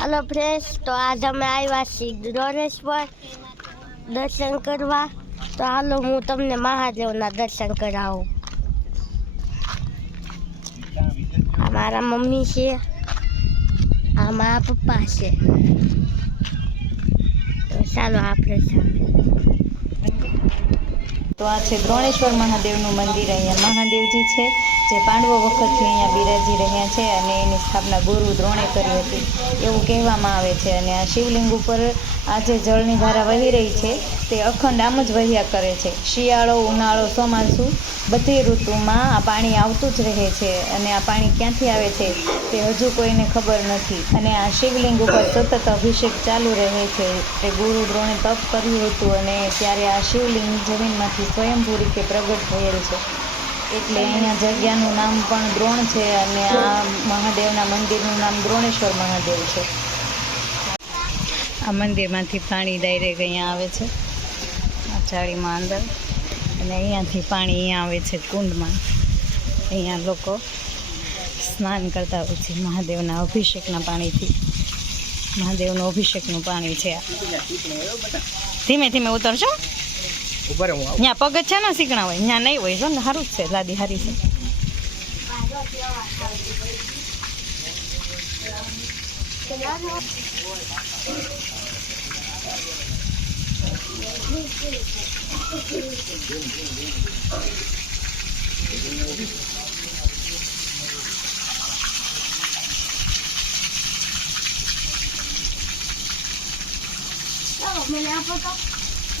Hello friends, तो आज અમે આવ્યા છીએ દ્રોણેશ્વર દર્શન કરવા। તો હાલો હું તમને મહાદેવના દર્શન કરાવું। આ મારા મમ્મી છે, આ મારા પપ્પા છે। તો ચાલો આપણે તો આ છે દ્રોણેશ્વર મહાદેવનું મંદિર। અહીંયા મહાદેવજી છે જે પાંડવો વખતથી અહીંયા બિરાજી રહ્યા છે અને એની સ્થાપના ગુરુ દ્રોણે કરી હતી એવું કહેવામાં આવે છે। અને આ શિવલિંગ ઉપર આ જે જળની ધારા વહી રહી છે તે અખંડ આમ જ વહ્યા કરે છે। શિયાળો, ઉનાળો, ચોમાસું બધી ઋતુમાં આ પાણી આવતું જ રહે છે અને આ પાણી ક્યાંથી આવે છે તે હજુ કોઈને ખબર નથી। અને આ શિવલિંગ ઉપર સતત અભિષેક ચાલુ રહે છે। તે ગુરુ દ્રોણે તપ કર્યું હતું અને ત્યારે આ શિવલિંગ જમીનમાંથી સ્વયંભૂ રીતે પ્રગટ થયેલ છે, એટલે અહીંયા જગ્યાનું નામ પણ દ્રોણ છે અને આ મહાદેવના મંદિરનું નામ દ્રોણેશ્વર મહાદેવ છે। આ મંદિરમાંથી પાણી ડાયરેક્ટ અહીંયા આવે છે આ ચાળીમાં અંદર, અને અહીંયાથી પાણી અહીંયા આવે છે કુંડમાં। અહીંયા લોકો સ્નાન કરતા હોય છે મહાદેવના અભિષેકના પાણીથી। મહાદેવનું અભિષેકનું પાણી છે આ। ધીમે ધીમે ઉતરશો, ત્યાં પગ છે ને શીખણા હોય, ત્યાં નહીં હોય છો ને, સારું જ છે, લાદી સારી છે।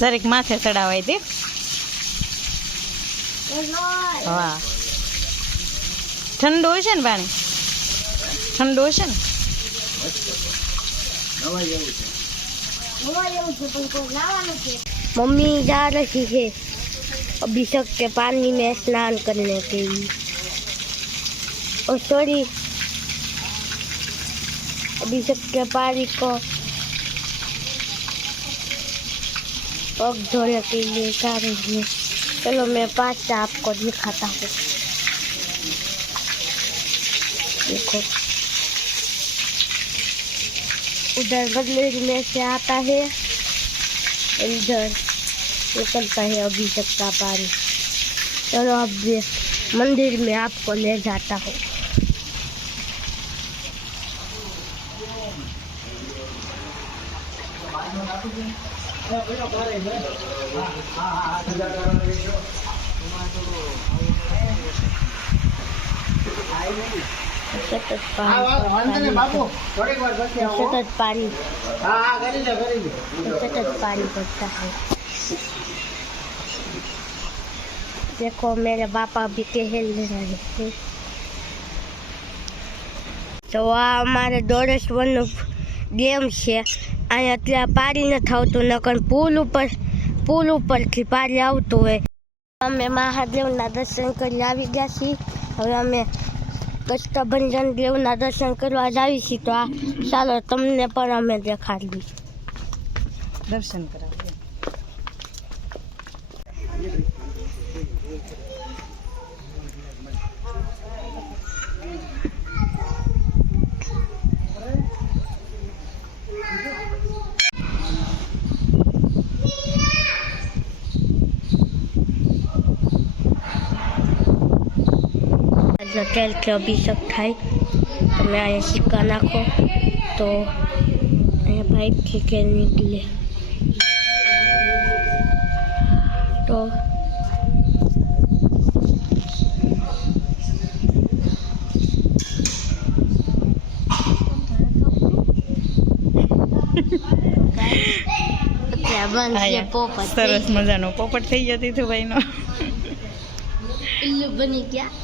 દરેક માથે ચડાવાય દે। હા, ઠંડુ હશે ને પાણી, ઠંડુ હશે ને। मम्मी जा रही है अभिषेक के पानी में स्नान करने के लिए। और सॉरी, अभिषेक के पानी को पग धोने के लिए जा रही है। चलो मैं पास से आपको दिखाता हूँ। देखो, उधर मंदिर में से आता है, इधर निकलता है अभिषेक का पानी। चलो अब मंदिर में आपको ले जाता हूँ। सतत पानी पड़ता है। देखो मेरे पापा भी खेल रहे हैं। तो आ हमारे द्रोणेश्वरનું ડેમ છે। અહીંયા અત્યારે પાણી નથી આવતું, નકર પુલ ઉપરથી પાણી આવતું હોય। અમે મહાદેવના દર્શન કરી આવી ગયા છીએ। હવે અમે કષ્ટભંજન દેવના દર્શન કરવા જાવી છીએ। તો આ ચાલો તમને પણ અમે દેખાડીએ, દર્શન કરાવીએ। तेल के अभिषेक थाय। તમે અહીંયા સિક્કા નાખો તો અહીંયા પાઇપથી તેલ નીકળે। તો સરસ મજાનો પોપટ થઈ જતી હતું ભાઈનો, ઇલ્લુ બની ગયા।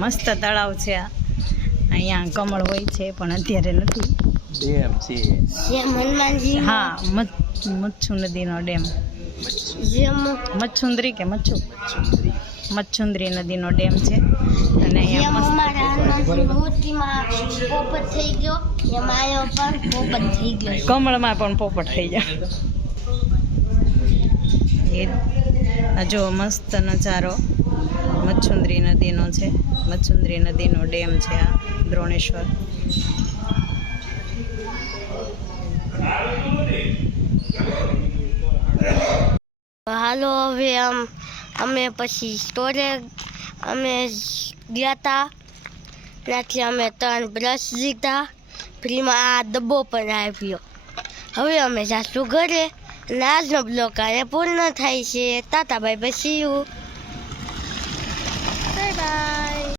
મસ્ત તળાવ છે આ। અહીંયા કમળ હોય છે પણ અત્યારે નથી। ડેમ છે, હનુમાનજી, હા, મચ્છુ નદીનો ડેમ। મચ્છુંદરી કે મચ્છુ મચ્છુંદરી નદીનો ડેમ છે અને અહીંયા જેમ મસ્ત અમારા હનુમાનજી મૂર્તિમાં પોપટ થઈ ગયો એમ આયો પણ પોપટ થઈ ગયો કમળમાં પણ પોપટ થઈ જાય એ આ જો મસ્ત નજારો મચ્છુંદરી નદીનો છે. મચ્છુંદરી નદીનો ડેમ છે આ દ્રોણેશ્વર. હાલો હવે અમે પછી સ્ટોરે અમે ગયા હતા ત્યાંથી અમે 3 બ્રશ લીધા ફ્રીમાં આ ડબ્બો પણ આવ્યો. હવે અમે જાશું ઘરે અને આજનો બ્લોગ પૂર્ણ થાય છે. Tata bye bye see you.